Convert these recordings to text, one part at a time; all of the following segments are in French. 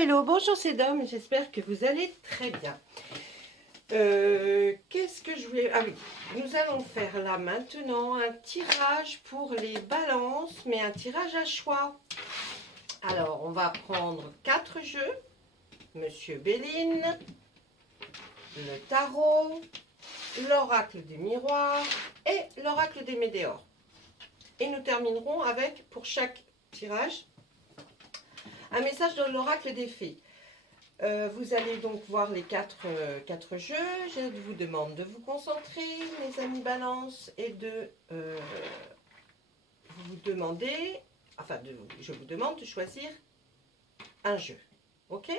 Hello, bonjour c'est Dom, j'espère que vous allez très bien. Qu'est-ce que je voulais... Ah oui, nous allons faire là maintenant un tirage pour les balances, mais un tirage à choix. Alors, on va prendre 4 jeux. Monsieur Béline, le tarot, l'oracle des miroirs et l'oracle des météores. Et nous terminerons avec, pour chaque tirage, un message de l'oracle des fées. Vous allez donc voir les quatre jeux. Je vous demande de vous concentrer, mes amis balance, et de vous demander, je vous demande de choisir un jeu. Ok?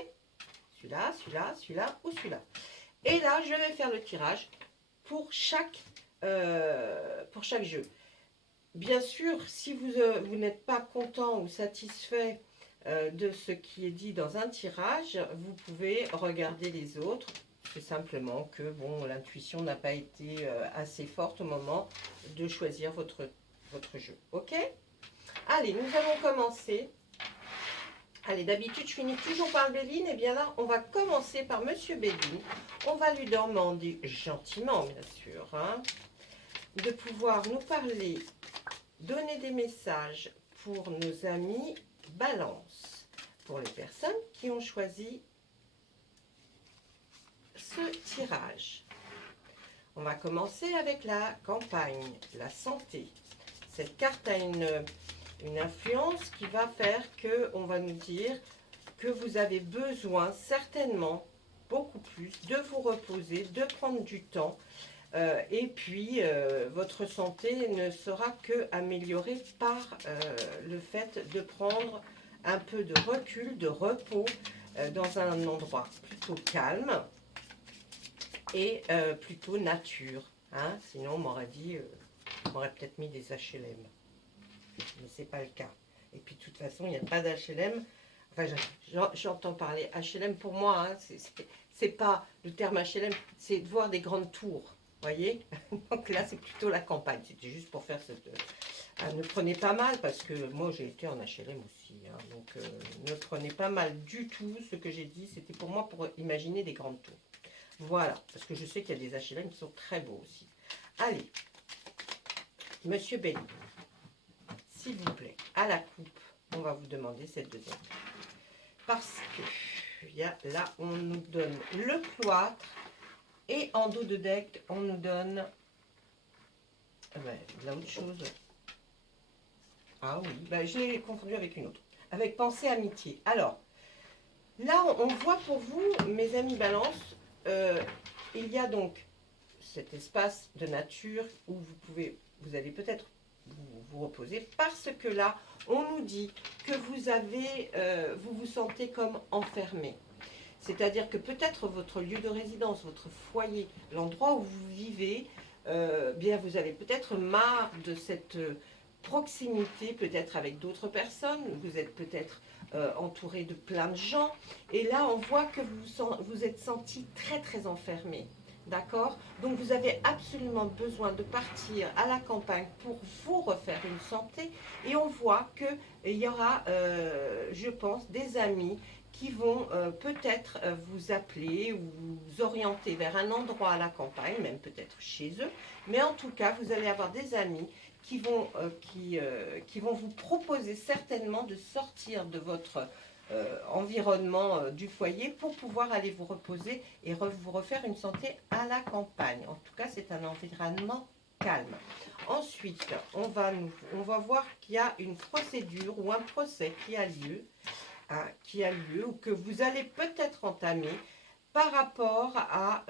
Celui-là, celui-là, celui-là ou celui-là. Et là, je vais faire le tirage pour chaque jeu. Bien sûr, si vous n'êtes pas content ou satisfait de ce qui est dit dans un tirage, vous pouvez regarder les autres. C'est simplement que bon, l'intuition n'a pas été assez forte au moment de choisir votre jeu. Ok? Allez, nous allons commencer. Allez, d'habitude, je finis toujours par Béline. Et bien là, on va commencer par Monsieur Béline. On va lui demander gentiment, bien sûr, hein, de pouvoir nous parler, donner des messages pour nos amis Balance, pour les personnes qui ont choisi ce tirage. On va commencer avec la campagne, la santé. Cette carte a une influence qui va faire qu'on va nous dire que vous avez besoin certainement beaucoup plus de vous reposer, de prendre du temps. Et puis, votre santé ne sera que améliorée par le fait de prendre un peu de recul, de repos dans un endroit plutôt calme et plutôt nature. Hein. Sinon, on m'aurait dit, on m'aurait peut-être mis des HLM. Mais ce n'est pas le cas. Et puis, de toute façon, il n'y a pas d'HLM. Enfin, j'entends parler HLM pour moi, hein, c'est pas le terme HLM, c'est de voir des grandes tours. Voyez, donc là c'est plutôt la campagne. C'était juste pour faire cette... ne prenez pas mal parce que moi j'ai été en HLM aussi. Hein, donc ne prenez pas mal du tout ce que j'ai dit. C'était pour moi pour imaginer des grandes tours. Voilà, parce que je sais qu'il y a des HLM qui sont très beaux aussi. Allez, Monsieur Belly, s'il vous plaît, à la coupe, on va vous demander cette deuxième. Parce que là on nous donne le cloître. Et en dos de deck, on nous donne la autre chose. Ah oui, je l'ai confondu avec une autre. Avec pensée amitié. Alors, là, on voit pour vous, mes amis balance, il y a donc cet espace de nature où vous allez peut-être vous reposer. Parce que là, on nous dit que vous vous sentez comme enfermé. C'est-à-dire que peut-être votre lieu de résidence, votre foyer, l'endroit où vous vivez, bien vous avez peut-être marre de cette proximité, peut-être avec d'autres personnes, vous êtes peut-être entouré de plein de gens, et là on voit que vous êtes senti très très enfermé. D'accord? Donc vous avez absolument besoin de partir à la campagne pour vous refaire une santé, et on voit qu'il y aura, je pense, des amis qui vont peut-être vous appeler ou vous orienter vers un endroit à la campagne, même peut-être chez eux. Mais en tout cas, vous allez avoir des amis qui vont vous proposer certainement de sortir de votre environnement du foyer pour pouvoir aller vous reposer et vous refaire une santé à la campagne. En tout cas, c'est un environnement calme. Ensuite, on va voir qu'il y a une procédure ou un procès qui a lieu ou que vous allez peut-être entamer par rapport à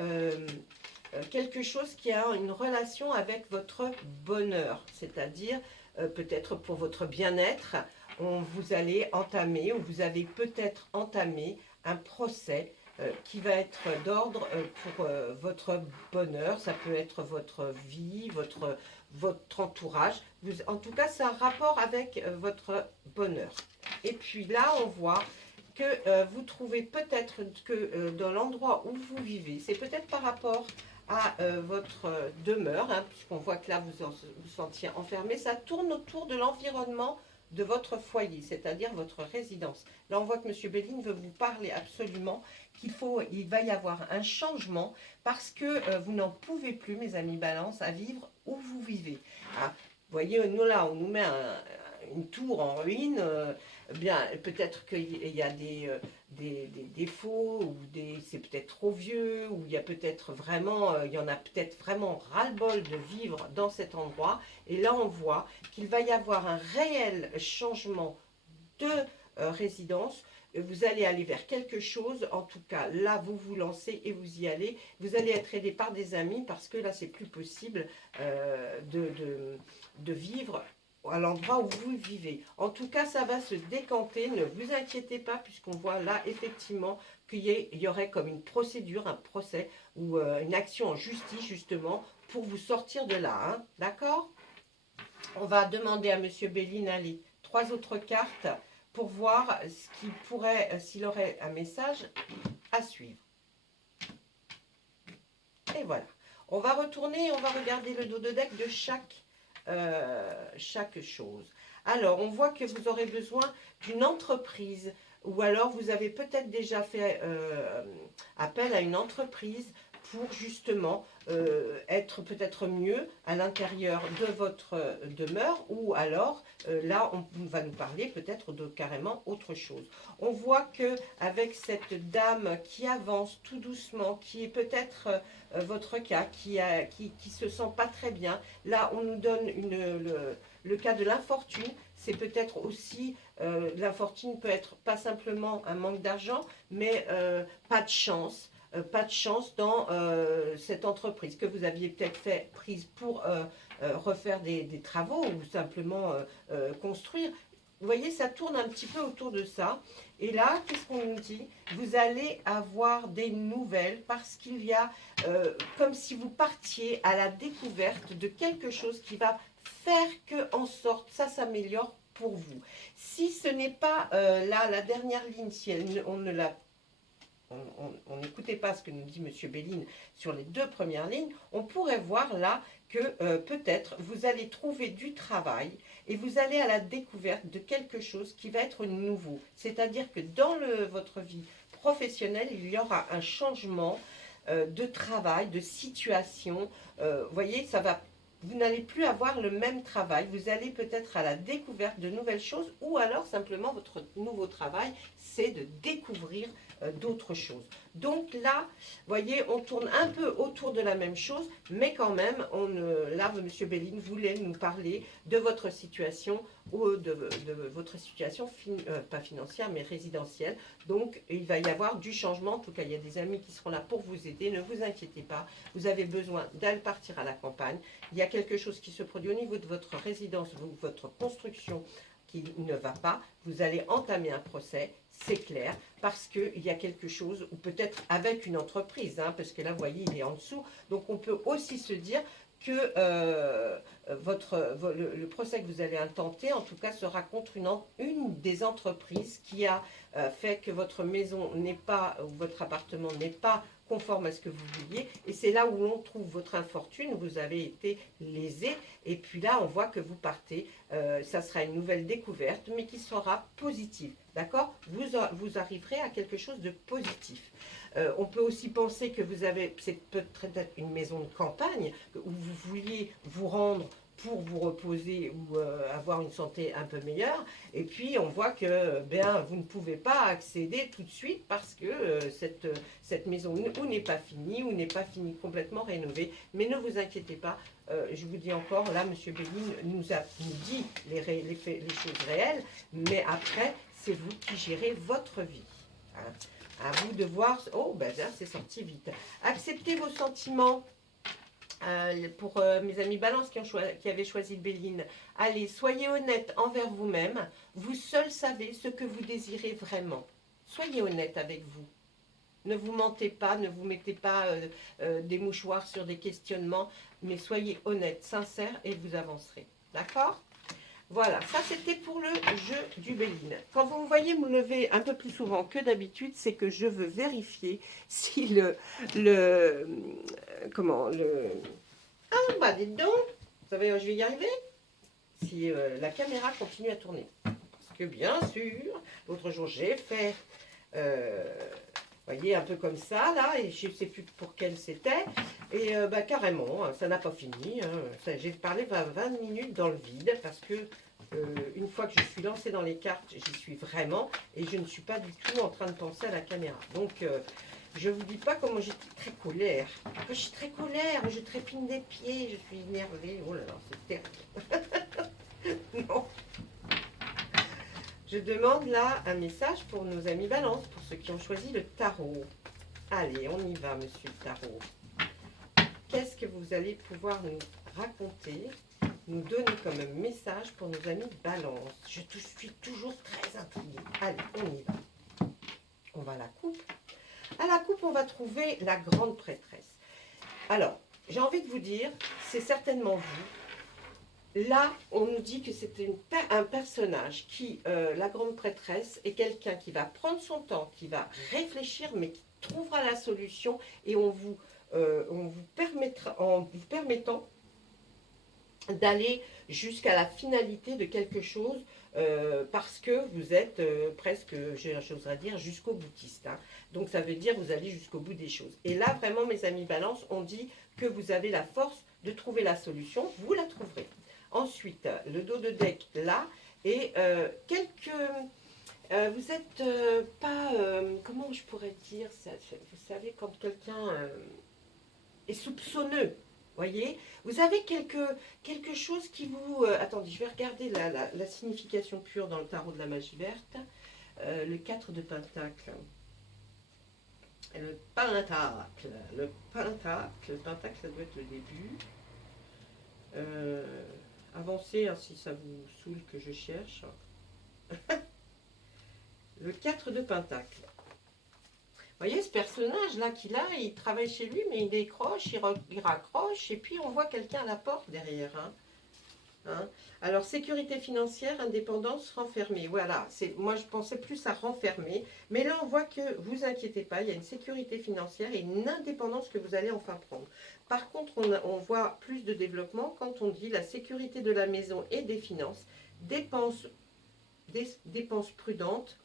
quelque chose qui a une relation avec votre bonheur, c'est-à-dire peut-être pour votre bien-être, vous allez entamer ou vous avez peut-être entamé un procès qui va être d'ordre pour votre bonheur. Ça peut être votre vie, votre entourage. En tout cas, c'est un rapport avec votre bonheur. Et puis là, on voit que vous trouvez peut-être que dans l'endroit où vous vivez, c'est peut-être par rapport à votre demeure, hein, puisqu'on voit que là, vous sentiez enfermé, ça tourne autour de l'environnement de votre foyer, c'est-à-dire votre résidence. Là, on voit que M. Béline veut vous parler absolument il va y avoir un changement parce que vous n'en pouvez plus, mes amis Balance, à vivre où vous vivez. Ah, vous voyez, nous là, on nous met une tour en ruine. Bien, peut-être qu'il y a des défauts, ou c'est peut-être trop vieux, ou il y a peut-être vraiment, il y en a peut-être vraiment ras-le-bol de vivre dans cet endroit. Et là, on voit qu'il va y avoir un réel changement de résidence. Vous allez aller vers quelque chose. En tout cas, là, vous vous lancez et vous y allez. Vous allez être aidé par des amis parce que là, c'est plus possible de vivre à l'endroit où vous vivez. En tout cas, ça va se décanter. Ne vous inquiétez pas puisqu'on voit là, effectivement, qu'il y aurait comme une procédure, un procès ou une action en justice, justement, pour vous sortir de là. Hein. D'accord ? On va demander à M. Béline, allez, 3 autres cartes pour voir ce qu'il pourrait, s'il aurait un message à suivre. Et voilà. On va retourner, on va regarder le dos de deck de chaque chose. Alors, on voit que vous aurez besoin d'une entreprise ou alors vous avez peut-être déjà fait appel à une entreprise pour justement être peut-être mieux à l'intérieur de votre demeure ou alors là on va nous parler peut-être de carrément autre chose. On voit que avec cette dame qui avance tout doucement, qui est peut-être votre cas, qui se sent pas très bien, là on nous donne le cas de l'infortune. C'est peut-être aussi, l'infortune peut être pas simplement un manque d'argent, mais pas de chance. Pas de chance dans cette entreprise que vous aviez peut-être prise pour refaire des travaux ou simplement construire. Vous voyez, ça tourne un petit peu autour de ça. Et là, qu'est-ce qu'on nous dit? Vous allez avoir des nouvelles parce qu'il y a comme si vous partiez à la découverte de quelque chose qui va faire que en sorte ça s'améliore pour vous. Si ce n'est pas là la dernière ligne, si on ne l'a on n'écoutait pas ce que nous dit M. Béline sur les 2 premières lignes, on pourrait voir là que peut-être vous allez trouver du travail et vous allez à la découverte de quelque chose qui va être nouveau. C'est-à-dire que dans votre vie professionnelle, il y aura un changement de travail, de situation. Vous voyez, vous n'allez plus avoir le même travail, vous allez peut-être à la découverte de nouvelles choses ou alors simplement votre nouveau travail, c'est de découvrir d'autres choses. Donc là, vous voyez, on tourne un peu autour de la même chose, mais quand même, là, M. Béline voulait nous parler de votre situation, ou de votre situation, pas financière, mais résidentielle. Donc, il va y avoir du changement. En tout cas, il y a des amis qui seront là pour vous aider. Ne vous inquiétez pas. Vous avez besoin d'aller partir à la campagne. Il y a quelque chose qui se produit au niveau de votre résidence, votre construction qui ne va pas. Vous allez entamer un procès, c'est clair, parce qu'il y a quelque chose, ou peut-être avec une entreprise, hein, parce que là, vous voyez, il est en dessous. Donc, on peut aussi se dire que le procès que vous allez intenter, en tout cas, sera contre une des entreprises qui a fait que votre maison n'est pas, ou votre appartement n'est pas conforme à ce que vous vouliez. Et c'est là où l'on trouve votre infortune, vous avez été lésé. Et puis là, on voit que vous partez. Ça sera une nouvelle découverte, mais qui sera positive. D'accord ? Vous arriverez à quelque chose de positif. On peut aussi penser que c'est peut-être une maison de campagne, où vous vouliez vous rendre pour vous reposer ou avoir une santé un peu meilleure. Et puis, on voit que vous ne pouvez pas accéder tout de suite parce que cette maison ou n'est pas finie, ou n'est pas finie complètement rénovée. Mais ne vous inquiétez pas, je vous dis encore, là, M. Béline nous dit les choses réelles, mais après, c'est vous qui gérez votre vie. Hein. À vous de voir. Oh, c'est sorti vite. Acceptez vos sentiments. Pour mes amis Balance qui avaient choisi le Béline, allez, soyez honnête envers vous-même. Vous seul savez ce que vous désirez vraiment. Soyez honnête avec vous. Ne vous mentez pas, ne vous mettez pas des mouchoirs sur des questionnements, mais soyez honnête, sincère et vous avancerez. D'accord ? Voilà, ça c'était pour le jeu du Béline. Quand vous me voyez me lever un peu plus souvent que d'habitude, c'est que je veux vérifier si Ah, dites donc, vous savez, je vais y arriver, si la caméra continue à tourner. que bien sûr, l'autre jour j'ai fait, voyez, un peu comme ça, là, et je ne sais plus pour quel c'était, et bah, carrément, hein, ça n'a pas fini, hein, j'ai parlé 20 minutes dans le vide, parce que une fois que je suis lancée dans les cartes, j'y suis vraiment, et je ne suis pas du tout en train de penser à la caméra. Donc, je ne vous dis pas comment j'étais très colère. Quand je suis très colère, je trépigne des pieds, je suis énervée, oh là là, c'est terrible. Non. Je demande là un message pour nos amis Balance, pour ceux qui ont choisi le tarot. Allez, on y va, monsieur le tarot. Qu'est-ce que vous allez pouvoir nous raconter, nous donner comme message pour nos amis Balance? Je suis toujours très intriguée. Allez, on y va. On va à la coupe. À la coupe, on va trouver la grande prêtresse. Alors, j'ai envie de vous dire, c'est certainement vous. Là, on nous dit que c'est un personnage qui, la grande prêtresse, est quelqu'un qui va prendre son temps, qui va réfléchir, mais qui trouvera la solution et on vous permettra, en vous permettant d'aller jusqu'à la finalité de quelque chose parce que vous êtes presque, j'oserais dire, jusqu'au boutiste. Hein. Donc ça veut dire que vous allez jusqu'au bout des choses. Et là, vraiment, mes amis Balance, on dit que vous avez la force de trouver la solution. Vous la trouverez. Ensuite, le dos de deck là, et vous n'êtes pas, comment je pourrais dire ça, vous savez, quand quelqu'un est soupçonneux, voyez, vous avez quelque chose qui vous... attendez, je vais regarder la signification pure dans le tarot de la magie verte. Le 4 de Pentacle. Le Pentacle. Le Pentacle, ça doit être le début. Avancez, hein, si ça vous saoule que je cherche. Le 4 de Pentacle. Vous voyez, ce personnage-là qu'il a, il travaille chez lui, mais il décroche, il raccroche, et puis on voit quelqu'un à la porte derrière. Hein. Hein. Alors, sécurité financière, indépendance, renfermée. Voilà, moi je pensais plus à renfermer, mais là on voit que, vous inquiétez pas, il y a une sécurité financière et une indépendance que vous allez enfin prendre. Par contre, on voit plus de développement quand on dit la sécurité de la maison et des finances, dépenses prudentes,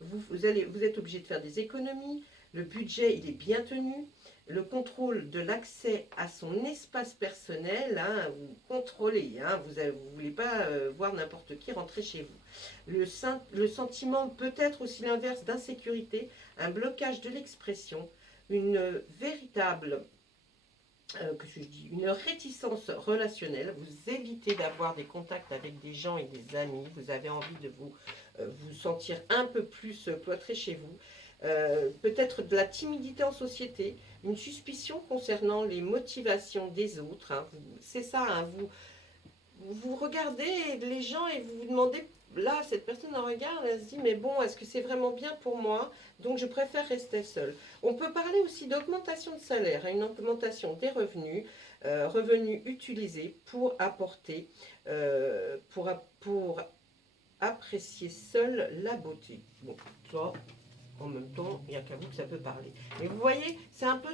vous êtes obligé de faire des économies, le budget il est bien tenu, le contrôle de l'accès à son espace personnel, hein, vous contrôlez, hein, vous ne voulez pas voir n'importe qui rentrer chez vous. Le sentiment peut être aussi l'inverse d'insécurité, un blocage de l'expression, une véritable, une réticence relationnelle, vous évitez d'avoir des contacts avec des gens et des amis, vous avez envie de vous sentir un peu plus cloîtré chez vous. Peut-être de la timidité en société, une suspicion concernant les motivations des autres. Hein. C'est ça, hein, vous regardez les gens et vous vous demandez, là, cette personne en regarde, elle se dit, mais bon, est-ce que c'est vraiment bien pour moi? Donc, je préfère rester seule. On peut parler aussi d'augmentation de salaire, hein, une augmentation des revenus, revenus utilisés pour apporter, pour apprécier seule la beauté. Bon, ça... En même temps, il n'y a qu'à vous que ça peut parler. Mais vous voyez, c'est un peu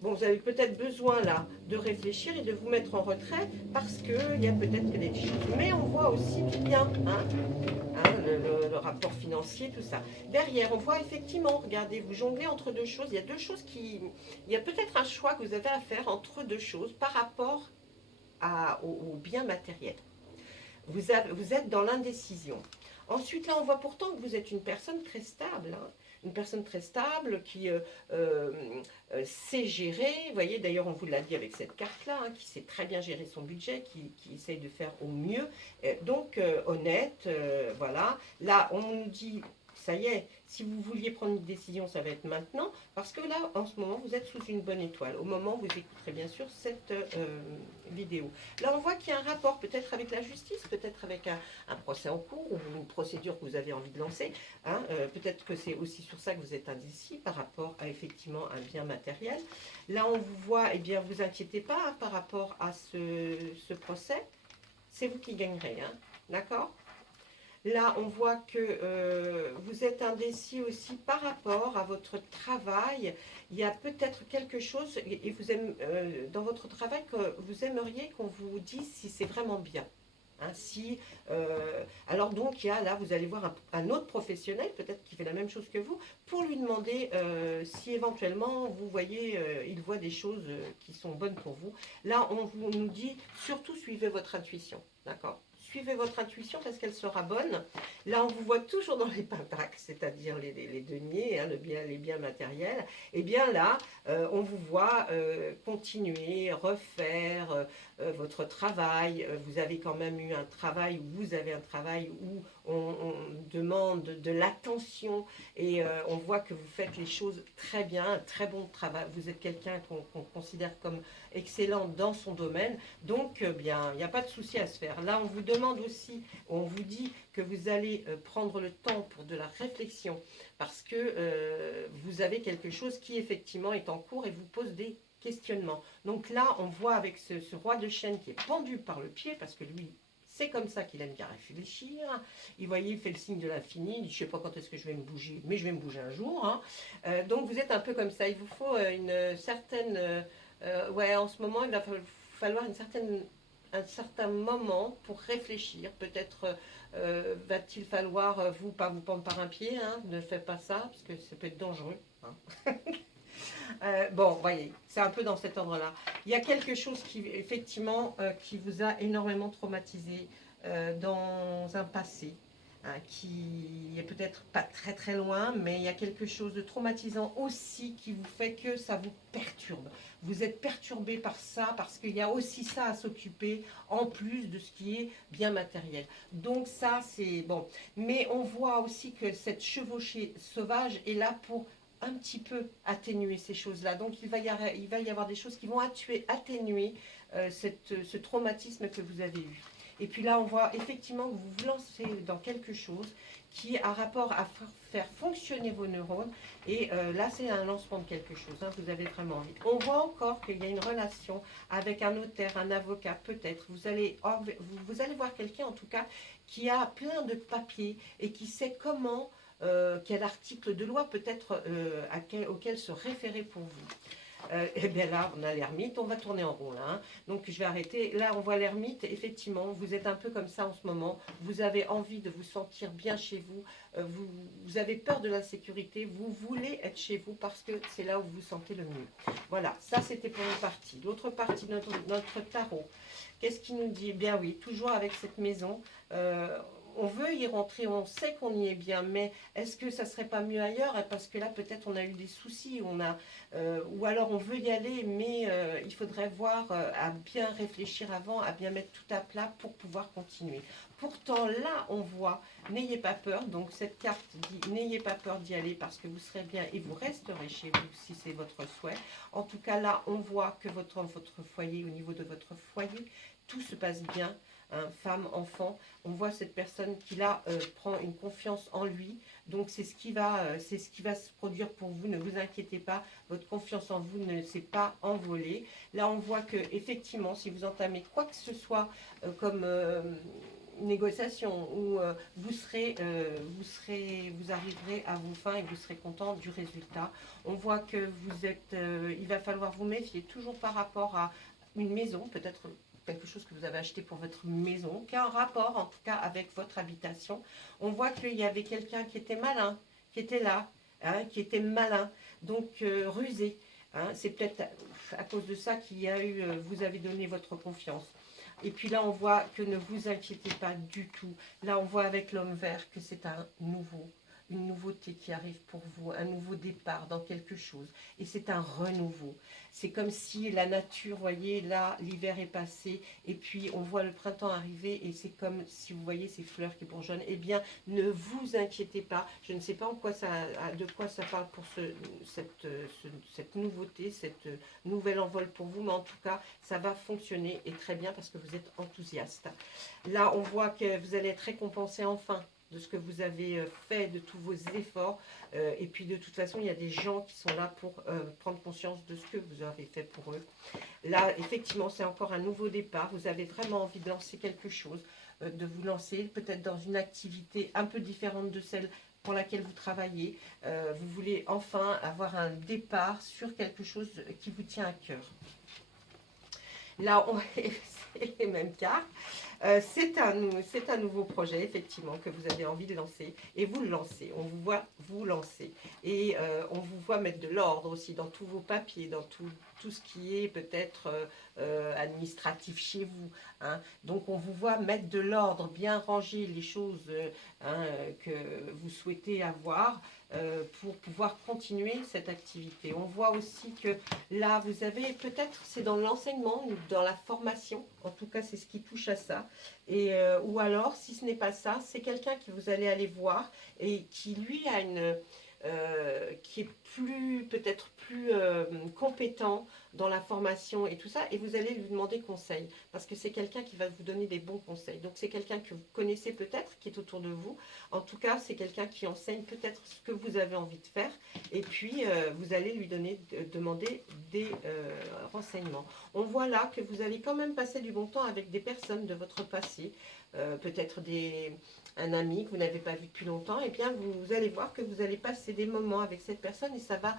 Bon, vous avez peut-être besoin là de réfléchir et de vous mettre en retrait parce qu'il y a peut-être des choses. Mais on voit aussi bien le rapport financier, tout ça. Derrière, on voit effectivement, regardez, vous jonglez entre deux choses. Il y a deux choses qui... Il y a peut-être un choix que vous avez à faire entre deux choses par rapport au bien matériel. Vous êtes dans l'indécision. Ensuite, là, on voit pourtant que vous êtes une personne très stable. Hein. Une personne très stable qui sait gérer. Vous voyez, d'ailleurs, on vous l'a dit avec cette carte-là, hein, qui sait très bien gérer son budget, qui essaye de faire au mieux. Donc, honnête, voilà. Là, on nous dit... Ça y est, si vous vouliez prendre une décision, ça va être maintenant, parce que là, en ce moment, vous êtes sous une bonne étoile, au moment où vous écouterez bien sûr cette vidéo. Là, on voit qu'il y a un rapport, peut-être avec la justice, peut-être avec un procès en cours, ou une procédure que vous avez envie de lancer. Hein, peut-être que c'est aussi sur ça que vous êtes indécis, par rapport à, effectivement, un bien matériel. Là, on vous voit, eh bien, vous inquiétez pas hein, par rapport à ce procès. C'est vous qui gagnerez, hein, d'accord ? Là, on voit que vous êtes indécis aussi par rapport à votre travail. Il y a peut-être quelque chose et vous aimez, dans votre travail que vous aimeriez qu'on vous dise si c'est vraiment bien. Ainsi, alors donc, il y a, là, vous allez voir un autre professionnel, peut-être qui fait la même chose que vous, pour lui demander si éventuellement, vous voyez, il voit des choses qui sont bonnes pour vous. Là, nous dit, surtout suivez votre intuition, d'accord? Suivez votre intuition parce qu'elle sera bonne. Là, on vous voit toujours dans les pentaques, c'est-à-dire les deniers, hein, les biens matériels. Et bien là, on vous voit continuer, refaire votre travail. Vous avez quand même eu un travail, ou vous avez un travail où on demande de l'attention et on voit que vous faites les choses très bien, un très bon travail. Vous êtes quelqu'un qu'on considère comme excellent dans son domaine. Donc, bien, il n'y a pas de souci à se faire. Là, on vous demande aussi, on vous dit que vous allez prendre le temps pour de la réflexion parce que vous avez quelque chose qui effectivement est en cours et vous pose des questionnements. Donc là, on voit avec ce roi de chêne qui est pendu par le pied parce que lui, c'est comme ça qu'il aime bien réfléchir. Il voyait, il fait le signe de l'infini. Il dit, je ne sais pas quand est-ce que je vais me bouger, mais je vais me bouger un jour. Hein. Donc vous êtes un peu comme ça. Il vous faut une certaine... ouais, en ce moment, il va falloir un certain moment pour réfléchir. Peut-être va-t-il falloir, pas vous pendre par un pied. Hein, ne faites pas ça, parce que ça peut être dangereux. Hein. Bon, voyez, c'est un peu dans cet ordre-là. Il y a quelque chose qui, effectivement, qui vous a énormément traumatisé dans un passé, hein, qui est peut-être pas très très loin, mais il y a quelque chose de traumatisant aussi qui vous fait que ça vous perturbe. Vous êtes perturbé par ça, parce qu'il y a aussi ça à s'occuper, en plus de ce qui est bien matériel. Donc ça, c'est bon. Mais on voit aussi que cette chevauchée sauvage est là pour un petit peu atténuer ces choses-là. Donc il va y avoir des choses qui vont atténuer ce traumatisme que vous avez eu. Et puis là, on voit effectivement que vous vous lancez dans quelque chose qui a rapport à faire fonctionner vos neurones. Et là, c'est un lancement de quelque chose. Hein, vous avez vraiment envie. On voit encore qu'il y a une relation avec un notaire, un avocat, peut-être. Vous allez voir quelqu'un, en tout cas, qui a plein de papiers et qui sait comment... quel article de loi peut-être auquel se référer pour vous. Et bien là, on a l'ermite, on va tourner en rond là. Hein. Donc je vais arrêter. Là, on voit l'ermite, effectivement, vous êtes un peu comme ça en ce moment. Vous avez envie de vous sentir bien chez vous. Vous avez peur de l'insécurité. Vous voulez être chez vous parce que c'est là où vous vous sentez le mieux. Voilà, ça c'était pour une partie. L'autre partie de notre tarot, qu'est-ce qu'il nous dit? Bien oui, toujours avec cette maison. On veut y rentrer, on sait qu'on y est bien, mais est-ce que ça serait pas mieux ailleurs? Parce que là, peut-être on a eu des soucis, ou alors on veut y aller, mais il faudrait voir, à bien réfléchir avant, à bien mettre tout à plat pour pouvoir continuer. Pourtant, là, on voit, n'ayez pas peur. Donc, cette carte dit, n'ayez pas peur d'y aller parce que vous serez bien et vous resterez chez vous si c'est votre souhait. En tout cas, là, on voit que votre foyer, au niveau de votre foyer, tout se passe bien. Hein, femme, enfant, on voit cette personne qui là prend une confiance en lui, donc c'est ce qui va se produire pour vous. Ne vous inquiétez pas, votre confiance en vous ne s'est pas envolée. Là on voit que effectivement, si vous entamez quoi que ce soit comme négociation, où vous arriverez à vos fins et vous serez content du résultat. On voit que vous êtes, il va falloir vous méfier toujours par rapport à une maison, peut-être quelque chose que vous avez acheté pour votre maison, qui a un rapport en tout cas avec votre habitation. On voit qu'il y avait quelqu'un qui était malin, qui était là, hein, qui était malin, donc rusé. Hein, c'est peut-être à cause de ça qu'il y a eu, vous avez donné votre confiance. Et puis là, on voit que ne vous inquiétez pas du tout. Là, on voit avec l'homme vert que c'est une nouveauté qui arrive pour vous, un nouveau départ dans quelque chose. Et c'est un renouveau. C'est comme si la nature, vous voyez, là, l'hiver est passé, et puis on voit le printemps arriver, et c'est comme si vous voyez ces fleurs qui bourgeonnent. Eh bien, ne vous inquiétez pas. Je ne sais pas de quoi ça parle pour cette nouveauté, cette nouvel envol pour vous, mais en tout cas, ça va fonctionner, et très bien, parce que vous êtes enthousiaste. Là, on voit que vous allez être récompensé enfin de ce que vous avez fait, de tous vos efforts. Et puis de toute façon, il y a des gens qui sont là pour prendre conscience de ce que vous avez fait pour eux. Là, effectivement, c'est encore un nouveau départ. Vous avez vraiment envie de lancer quelque chose, de vous lancer peut-être dans une activité un peu différente de celle pour laquelle vous travaillez. Vous voulez enfin avoir un départ sur quelque chose qui vous tient à cœur. Là, c'est les mêmes cartes. C'est un nouveau projet, effectivement, que vous avez envie de lancer. Et vous le lancez. On vous voit vous lancer. Et on vous voit mettre de l'ordre aussi dans tous vos papiers, dans tout ce qui est peut-être administratif chez vous. Hein. Donc on vous voit mettre de l'ordre, bien ranger les choses que vous souhaitez avoir pour pouvoir continuer cette activité. On voit aussi que là, vous avez peut-être, c'est dans l'enseignement ou dans la formation, en tout cas c'est ce qui touche à ça. Et, ou alors, si ce n'est pas ça, c'est quelqu'un que vous allez aller voir et qui lui a qui est peut-être plus compétent dans la formation et tout ça, et vous allez lui demander conseil, parce que c'est quelqu'un qui va vous donner des bons conseils. Donc c'est quelqu'un que vous connaissez peut-être, qui est autour de vous. En tout cas, c'est quelqu'un qui enseigne peut-être ce que vous avez envie de faire, et puis vous allez lui demander des renseignements. On voit là que vous allez quand même passer du bon temps avec des personnes de votre passé, peut-être un ami que vous n'avez pas vu depuis longtemps, et bien vous allez voir que vous allez passer des moments avec cette personne et ça va,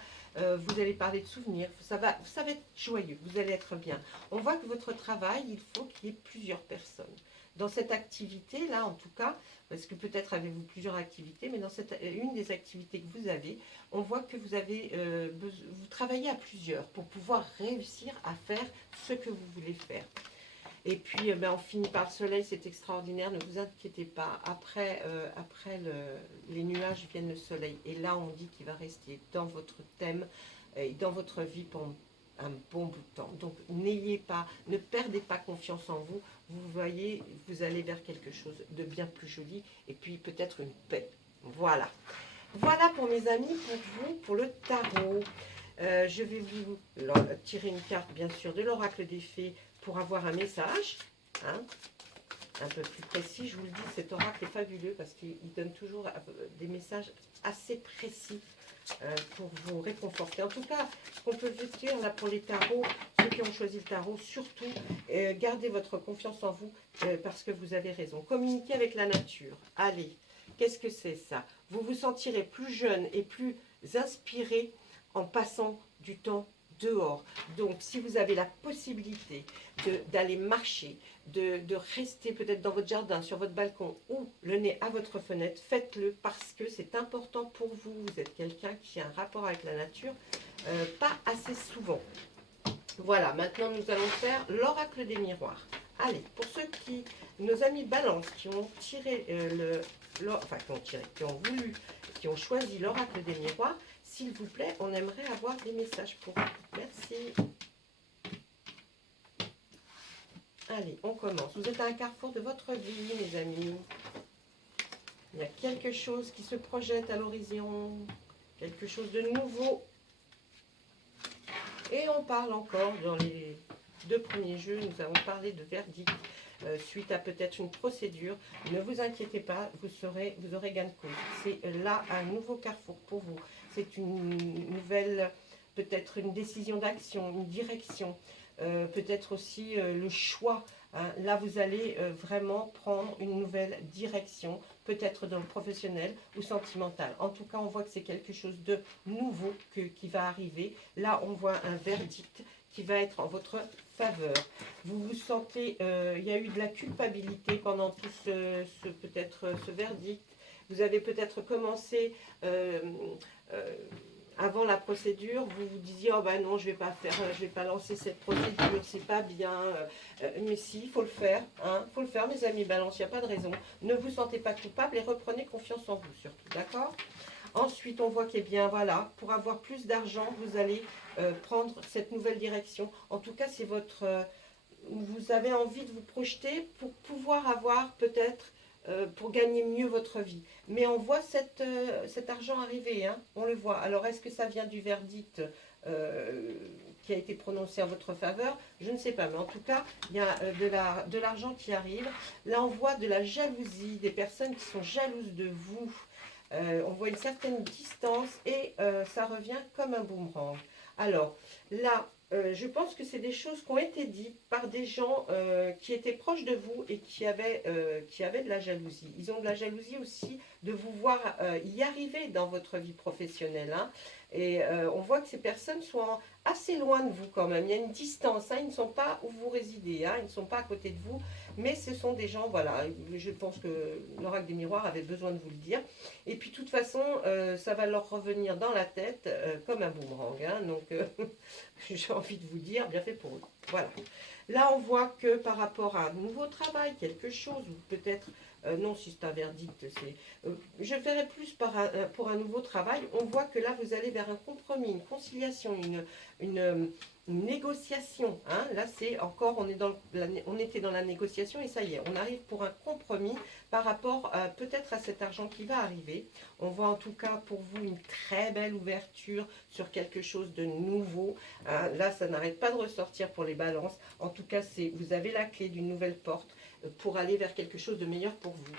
vous allez parler de souvenirs, ça va être joyeux, vous allez être bien. On voit que votre travail, il faut qu'il y ait plusieurs personnes. Dans cette activité-là, en tout cas, parce que peut-être avez-vous plusieurs activités, mais dans une des activités que vous avez, on voit que vous travaillez à plusieurs pour pouvoir réussir à faire ce que vous voulez faire. Et puis, on finit par le soleil, c'est extraordinaire, ne vous inquiétez pas. Après les nuages viennent le soleil. Et là, on dit qu'il va rester dans votre thème et dans votre vie pendant un bon bout de temps. Donc, ne perdez pas confiance en vous. Vous voyez, vous allez vers quelque chose de bien plus joli. Et puis, peut-être une paix. Voilà. Voilà pour mes amis, pour vous, pour le tarot. Je vais vous tirer une carte, bien sûr, de l'oracle des fées pour avoir un message, hein, un peu plus précis. Je vous le dis, cet oracle est fabuleux parce qu'il donne toujours des messages assez précis pour vous réconforter. En tout cas, ce qu'on peut vous dire là pour les tarots, ceux qui ont choisi le tarot, surtout, gardez votre confiance en vous parce que vous avez raison. Communiquez avec la nature. Allez, qu'est-ce que c'est ça? Vous vous sentirez plus jeune et plus inspiré en passant du temps dehors. Donc, si vous avez la possibilité d'aller marcher, de rester peut-être dans votre jardin, sur votre balcon ou le nez à votre fenêtre, faites-le parce que c'est important pour vous. Vous êtes quelqu'un qui a un rapport avec la nature, pas assez souvent. Voilà, maintenant nous allons faire l'oracle des miroirs. Allez, pour nos amis Balance, qui ont tiré qui ont choisi l'oracle des miroirs, s'il vous plaît, on aimerait avoir des messages pour vous. Merci. Allez, on commence. Vous êtes à un carrefour de votre vie, mes amis. Il y a quelque chose qui se projette à l'horizon, quelque chose de nouveau. Et on parle encore, dans les 2 premiers jeux, nous avons parlé de verdict, suite à peut-être une procédure. Ne vous inquiétez pas, vous aurez gain de cause. C'est là un nouveau carrefour pour vous. C'est une nouvelle, peut-être une décision d'action, une direction, peut-être aussi le choix. Hein. Là, vous allez vraiment prendre une nouvelle direction, peut-être dans le professionnel ou sentimental. En tout cas, on voit que c'est quelque chose de nouveau qui va arriver. Là, on voit un verdict qui va être en votre faveur. Vous vous sentez, il y a eu de la culpabilité pendant tout peut-être ce verdict. Vous avez peut-être commencé avant la procédure, vous vous disiez oh ben non, je vais pas lancer cette procédure, c'est pas bien. Mais si, il faut le faire, hein, faut le faire, mes amis Balance, il n'y a pas de raison. Ne vous sentez pas coupable et reprenez confiance en vous surtout, d'accord? Ensuite, on voit qu'il bien, voilà, pour avoir plus d'argent, vous allez prendre cette nouvelle direction. En tout cas, c'est vous avez envie de vous projeter pour pouvoir avoir peut-être, pour gagner mieux votre vie. Mais on voit cet argent arriver, hein, on le voit. Alors, est-ce que ça vient du verdict qui a été prononcé en votre faveur? Je ne sais pas, mais en tout cas, il y a de l'argent qui arrive. Là, on voit de la jalousie, des personnes qui sont jalouses de vous. On voit une certaine distance et ça revient comme un boomerang. Alors là, je pense que c'est des choses qui ont été dites par des gens qui étaient proches de vous et qui avaient de la jalousie. Ils ont de la jalousie aussi de vous voir y arriver dans votre vie professionnelle. Hein. Et on voit que ces personnes sont assez loin de vous quand même. Il y a une distance. Hein. Ils ne sont pas où vous résidez. Hein. Ils ne sont pas à côté de vous. mais ce sont des gens, voilà, je pense que l'oracle des miroirs avait besoin de vous le dire. Et puis de toute façon, ça va leur revenir dans la tête comme un boomerang. Hein, donc j'ai envie de vous dire, bien fait pour eux. Voilà. Là, on voit que par rapport à un nouveau travail, quelque chose, ou peut-être, non, si c'est un verdict, je verrais plus pour un nouveau travail. On voit que là, vous allez vers un compromis, une conciliation, une négociation. Hein. Là, c'est encore, on était dans la négociation et ça y est, on arrive pour un compromis par rapport peut-être à cet argent qui va arriver. On voit en tout cas pour vous une très belle ouverture sur quelque chose de nouveau. Hein. Là, ça n'arrête pas de ressortir pour les balances. En tout cas, vous avez la clé d'une nouvelle porte pour aller vers quelque chose de meilleur pour vous.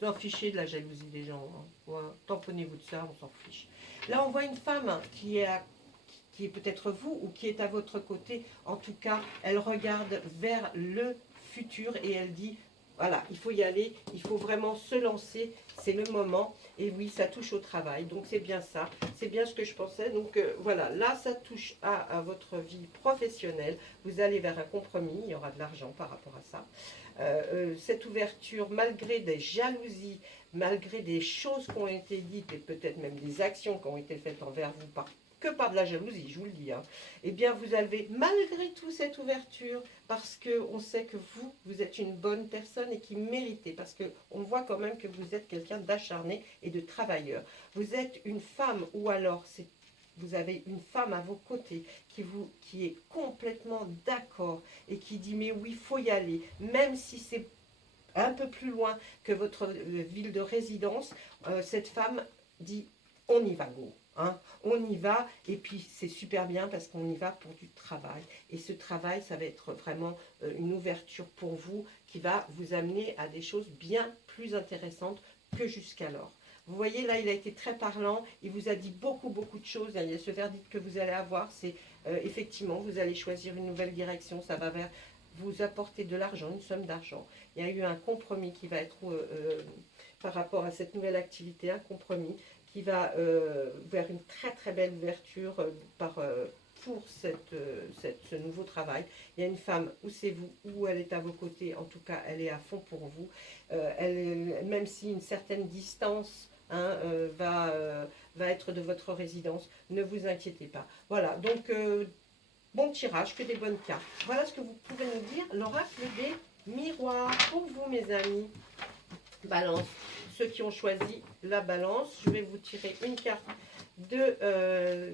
Vous en fichez de la jalousie des gens. Hein. Ouais, tamponnez-vous de ça, on s'en fiche. Là, on voit une femme qui est peut-être vous ou qui est à votre côté. En tout cas, elle regarde vers le futur et elle dit, voilà, il faut y aller, il faut vraiment se lancer, c'est le moment. Et oui, ça touche au travail, donc c'est bien ça, c'est bien ce que je pensais. Donc voilà, là, ça touche à votre vie professionnelle. Vous allez vers un compromis, il y aura de l'argent par rapport à ça. Cette ouverture, malgré des jalousies, malgré des choses qui ont été dites et peut-être même des actions qui ont été faites envers vous par de la jalousie, je vous le dis, hein, eh bien vous avez malgré tout cette ouverture parce qu'on sait que vous êtes une bonne personne et qui méritez, parce qu'on voit quand même que vous êtes quelqu'un d'acharné et de travailleur. Vous êtes une femme ou alors vous avez une femme à vos côtés qui est complètement d'accord et qui dit mais oui, il faut y aller, même si c'est un peu plus loin que votre ville de résidence, cette femme dit on y va go. Hein, on y va et puis c'est super bien parce qu'on y va pour du travail. Et ce travail, ça va être vraiment une ouverture pour vous qui va vous amener à des choses bien plus intéressantes que jusqu'alors. Vous voyez, là, il a été très parlant. Il vous a dit beaucoup, beaucoup de choses. Il y a ce verdict que vous allez avoir. C'est effectivement, vous allez choisir une nouvelle direction. Ça va vous apporter de l'argent, une somme d'argent. Il y a eu un compromis qui va être par rapport à cette nouvelle activité, un compromis qui va vers une très très belle ouverture pour ce nouveau travail. Il y a une femme, ou c'est vous, ou elle est à vos côtés, en tout cas elle est à fond pour vous. Même si une certaine distance hein, va être de votre résidence, ne vous inquiétez pas. Voilà, donc bon tirage, que des bonnes cartes. Voilà ce que vous pouvez nous dire, l'oracle des miroirs pour vous mes amis. Balance. Ceux qui ont choisi la balance, je vais vous tirer une carte de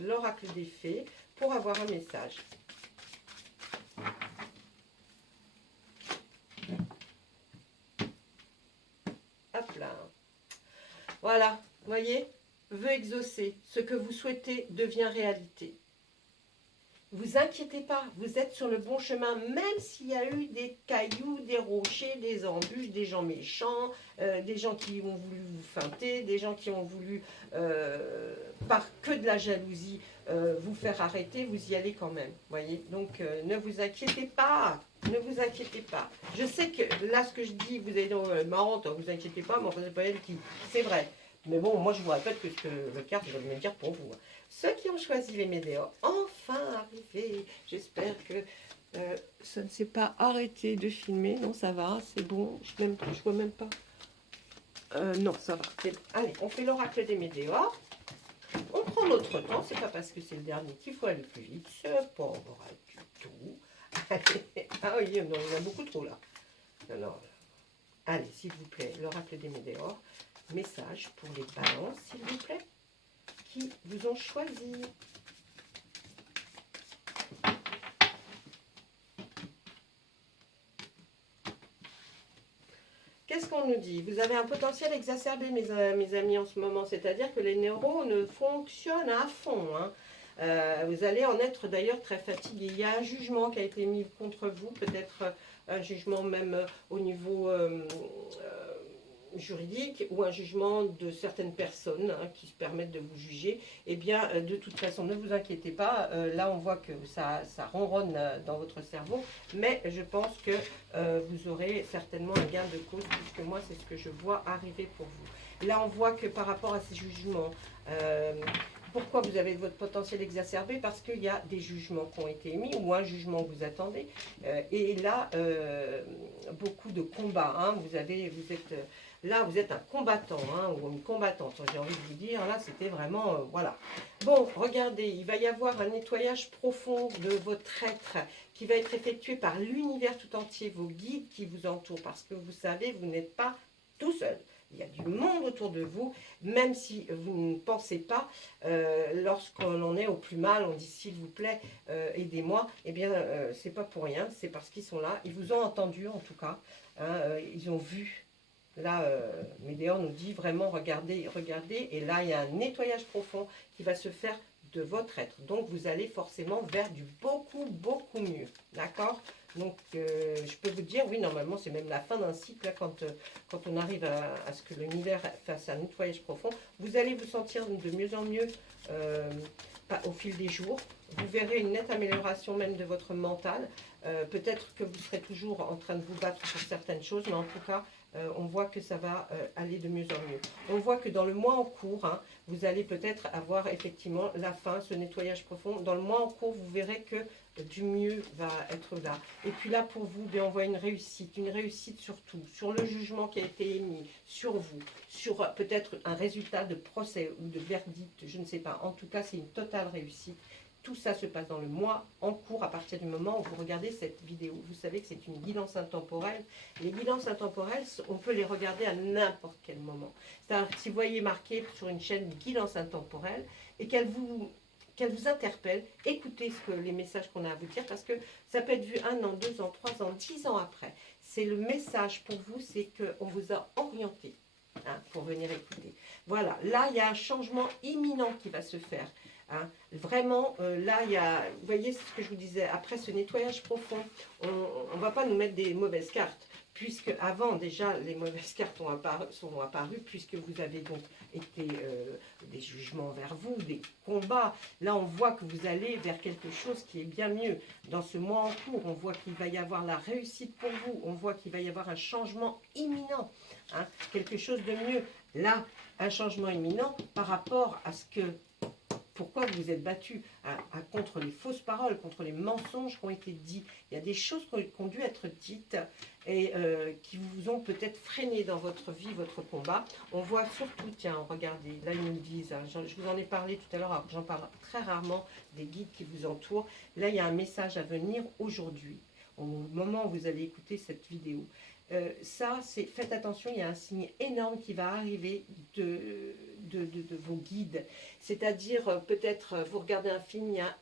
l'oracle des fées pour avoir un message. Hop là. Voilà, voyez, vœu exaucé, ce que vous souhaitez devient réalité. Vous inquiétez pas, vous êtes sur le bon chemin, même s'il y a eu des cailloux, des rochers, des embûches, des gens méchants, des gens qui ont voulu vous feinter, des gens qui ont voulu, par que de la jalousie, vous faire arrêter, vous y allez quand même, voyez. Donc, ne vous inquiétez pas, ne vous inquiétez pas. Je sais que là, ce que je dis, vous allez dire, marrant, ne vous inquiétez pas, mais enfin, c'est pas elle qui... C'est vrai. Mais bon, moi, je vous répète que ce que le carte va me dire pour vous. Ceux qui ont choisi les météores, enfin arrivé. J'espère que ça ne s'est pas arrêté de filmer. Non, ça va, c'est bon. Je vois même pas. Non, ça va. Allez, on fait l'oracle des météores. On prend notre temps. C'est pas parce que c'est le dernier qu'il faut aller plus vite. C'est pas vrai du tout. Allez. Ah oui, non, il y en a beaucoup trop là. Alors, allez, s'il vous plaît, l'oracle des météores. Message pour les balances, s'il vous plaît, qui vous ont choisi. Qu'est-ce qu'on nous dit? Vous avez un potentiel exacerbé, mes amis, en ce moment. C'est-à-dire que les neurones fonctionnent à fond. Hein. Vous allez en être d'ailleurs très fatigué. Il y a un jugement qui a été mis contre vous, peut-être un jugement même au niveau juridique ou un jugement de certaines personnes hein, qui se permettent de vous juger. Eh bien, de toute façon, ne vous inquiétez pas. Là, on voit que ça ronronne dans votre cerveau, mais je pense que vous aurez certainement un gain de cause, puisque moi, c'est ce que je vois arriver pour vous. Là, on voit que par rapport à ces jugements, Pourquoi vous avez votre potentiel exacerbé? Parce qu'il y a des jugements qui ont été émis ou un jugement que vous attendez. Et là, beaucoup de combats. Hein. Vous êtes là, vous êtes un combattant hein, ou une combattante. J'ai envie de vous dire, là, c'était vraiment, voilà. Bon, regardez, il va y avoir un nettoyage profond de votre être qui va être effectué par l'univers tout entier, vos guides qui vous entourent. Parce que vous savez, vous n'êtes pas tout seul. Il y a du monde autour de vous, même si vous ne pensez pas, lorsqu'on est au plus mal, on dit s'il vous plaît, aidez-moi, eh bien, c'est pas pour rien, c'est parce qu'ils sont là, ils vous ont entendu en tout cas, hein, ils ont vu. Là, Médéor nous dit vraiment, regardez, regardez, et là, il y a un nettoyage profond qui va se faire de votre être. Donc, vous allez forcément vers du beaucoup, beaucoup mieux. D'accord? Donc, je peux vous dire, oui, normalement, c'est même la fin d'un cycle, là, quand on arrive à ce que l'univers fasse un nettoyage profond. Vous allez vous sentir de mieux en mieux au fil des jours. Vous verrez une nette amélioration même de votre mental. Peut-être que vous serez toujours en train de vous battre pour certaines choses, mais en tout cas, on voit que ça va aller de mieux en mieux. On voit que dans le mois en cours, hein, vous allez peut-être avoir effectivement la fin, ce nettoyage profond. Dans le mois en cours, vous verrez que du mieux va être là. Et puis là, pour vous, bien, on voit une réussite surtout, sur le jugement qui a été émis, sur vous, sur peut-être un résultat de procès ou de verdict, je ne sais pas. En tout cas, c'est une totale réussite. Tout ça se passe dans le mois en cours à partir du moment où vous regardez cette vidéo. Vous savez que c'est une guidance intemporelle. Les guidances intemporelles, on peut les regarder à n'importe quel moment. C'est-à-dire que si vous voyez marqué sur une chaîne guidance intemporelle et qu'elle vous interpelle, écoutez les messages qu'on a à vous dire parce que ça peut être vu 1 an, 2 ans, 3 ans, 10 ans après. C'est le message pour vous, c'est qu'on vous a orienté hein, pour venir écouter. Voilà, là il y a un changement imminent qui va se faire. Hein. Vraiment, là, il y a, vous voyez ce que je vous disais, après ce nettoyage profond, on ne va pas nous mettre des mauvaises cartes, puisque avant déjà, les mauvaises cartes sont apparues, puisque vous avez donc été des jugements vers vous, des combats. Là, on voit que vous allez vers quelque chose qui est bien mieux. Dans ce mois en cours, on voit qu'il va y avoir la réussite pour vous, on voit qu'il va y avoir un changement imminent, hein, quelque chose de mieux. Là, un changement imminent par rapport à ce que pourquoi vous vous êtes battu contre les fausses paroles, contre les mensonges qui ont été dits. Il y a des choses qui ont dû être dites et qui vous ont peut-être freiné dans votre vie, votre combat. On voit surtout, tiens, regardez, là ils nous disent, hein, je vous en ai parlé tout à l'heure, alors que j'en parle très rarement des guides qui vous entourent. Là, il y a un message à venir aujourd'hui, au moment où vous allez écouter cette vidéo. Ça, c'est faites attention, il y a un signe énorme qui va arriver de vos guides. C'est-à-dire, peut-être, vous regardez un film, il y a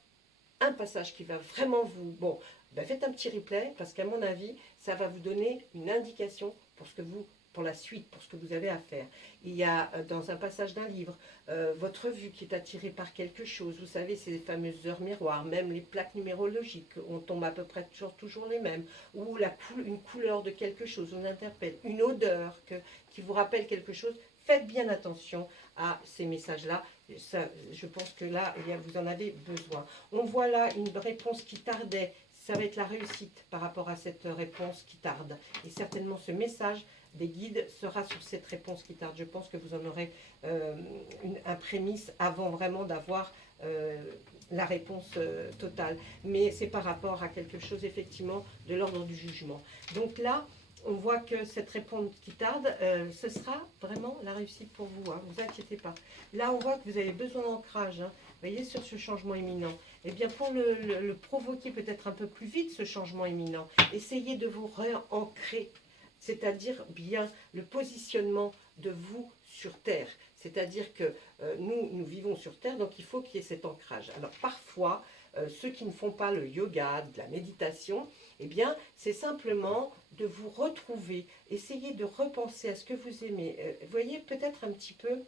un passage qui va vraiment vous... Bon, ben faites un petit replay, parce qu'à mon avis, ça va vous donner une indication pour la suite, pour ce que vous avez à faire. Il y a dans un passage d'un livre, votre vue qui est attirée par quelque chose. Vous savez, ces fameuses heures miroirs, même les plaques numérologiques, on tombe à peu près toujours les mêmes. Ou une couleur de quelque chose, on interpelle. Une odeur qui vous rappelle quelque chose. Faites bien attention à ces messages-là. Je pense que là, vous en avez besoin. On voit là une réponse qui tardait. Ça va être la réussite par rapport à cette réponse qui tarde. Et certainement ce message des guides sera sur cette réponse qui tarde. Je pense que vous en aurez un prémisse avant vraiment d'avoir la réponse totale. Mais c'est par rapport à quelque chose effectivement de l'ordre du jugement. Donc là, on voit que cette réponse qui tarde, ce sera vraiment la réussite pour vous. Hein, ne vous inquiétez pas. Là, on voit que vous avez besoin d'ancrage. Hein, vous voyez, sur ce changement imminent. Eh bien, pour le provoquer peut-être un peu plus vite, ce changement imminent, essayez de vous réancrer. C'est-à-dire bien le positionnement de vous sur Terre. C'est-à-dire que nous vivons sur Terre, donc il faut qu'il y ait cet ancrage. Alors parfois, ceux qui ne font pas le yoga, de la méditation, eh bien, c'est simplement de vous retrouver, essayez de repenser à ce que vous aimez. Voyez, peut-être un petit peu,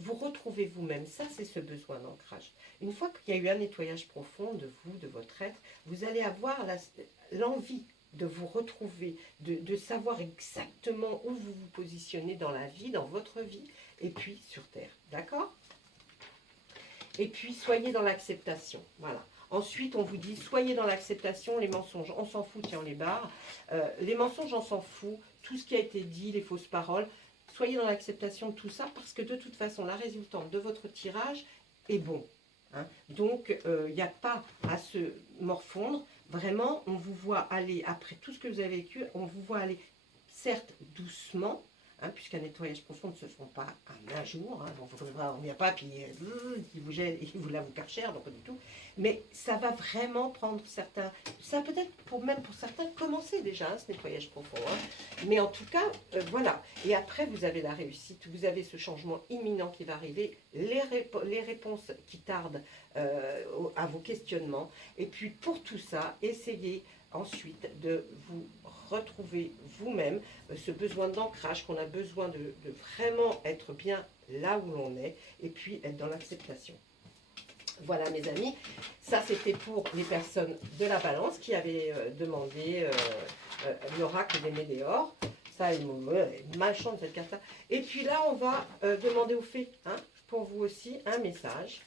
vous retrouvez vous-même. Ça, c'est ce besoin d'ancrage. Une fois qu'il y a eu un nettoyage profond de vous, de votre être, vous allez avoir l'envie de vous retrouver, de savoir exactement où vous vous positionnez dans la vie, dans votre vie, et puis sur Terre. D'accord ? Et puis, soyez dans l'acceptation. Voilà. Ensuite, on vous dit, soyez dans l'acceptation, les mensonges, on s'en fout, tiens, on les barre. Les mensonges, on s'en fout. Tout ce qui a été dit, les fausses paroles, soyez dans l'acceptation de tout ça, parce que de toute façon, la résultante de votre tirage est bon. Hein. Donc, il n'y a pas à se morfondre. Vraiment, on vous voit aller, après tout ce que vous avez vécu, on vous voit aller, certes, doucement, hein, puisqu'un nettoyage profond ne se font pas en un jour. Hein, donc, on ne vient pas, puis il vous gèle, il vous lave vous faire cher, donc pas du tout. Mais ça va vraiment prendre certains... Ça peut-être, même pour certains, commencer déjà, hein, ce nettoyage profond. Hein. Mais en tout cas, voilà. Et après, vous avez la réussite, vous avez ce changement imminent qui va arriver, les réponses qui tardent à vos questionnements. Et puis, pour tout ça, essayez ensuite de vous retrouver vous-même, ce besoin d'ancrage, qu'on a besoin de vraiment être bien là où l'on est, et puis être dans l'acceptation. Voilà mes amis, ça c'était pour les personnes de la balance qui avaient demandé l'oracle des Médéors. Ça, malchance cette carte-là. Et puis là, on va demander aux fées, hein, pour vous aussi, un message.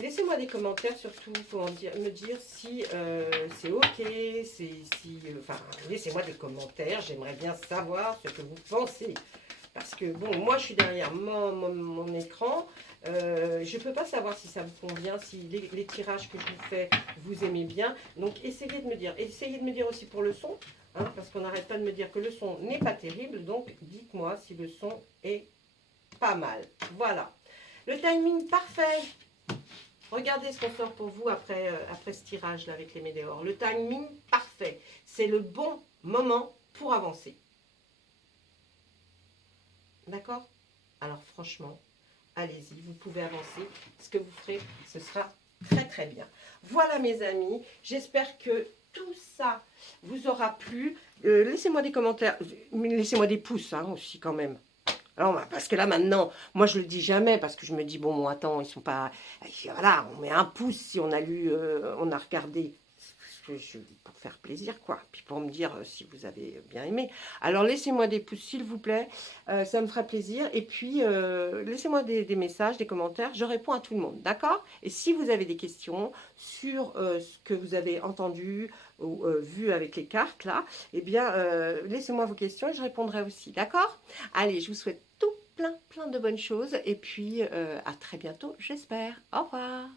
Laissez-moi des commentaires surtout pour me dire si c'est ok, enfin, laissez-moi des commentaires, j'aimerais bien savoir ce que vous pensez. Parce que bon, moi je suis derrière mon écran, je ne peux pas savoir si ça vous convient, si les tirages que je vous fais, vous aimez bien. Donc essayez de me dire aussi pour le son, hein, parce qu'on n'arrête pas de me dire que le son n'est pas terrible, donc dites-moi si le son est pas mal. Voilà, le timing parfait. Regardez ce qu'on sort pour vous après ce tirage là avec les Médéors. Le timing parfait. C'est le bon moment pour avancer. D'accord? Alors franchement, allez-y, vous pouvez avancer. Ce que vous ferez, ce sera très très bien. Voilà mes amis, j'espère que tout ça vous aura plu. Laissez-moi des commentaires, laissez-moi des pouces hein, aussi quand même. Alors, parce que là, maintenant, moi, je le dis jamais, parce que je me dis, bon, attends, ils sont pas... Voilà, on met un pouce si on a lu, on a regardé, pour faire plaisir, quoi. Puis pour me dire si vous avez bien aimé. Alors, laissez-moi des pouces, s'il vous plaît, ça me ferait plaisir. Et puis, laissez-moi des messages, des commentaires, je réponds à tout le monde, d'accord? Et si vous avez des questions sur ce que vous avez entendu ou vu avec les cartes, là, eh bien, laissez-moi vos questions et je répondrai aussi, d'accord? Allez, je vous souhaite plein de bonnes choses et puis à très bientôt, j'espère. Au revoir.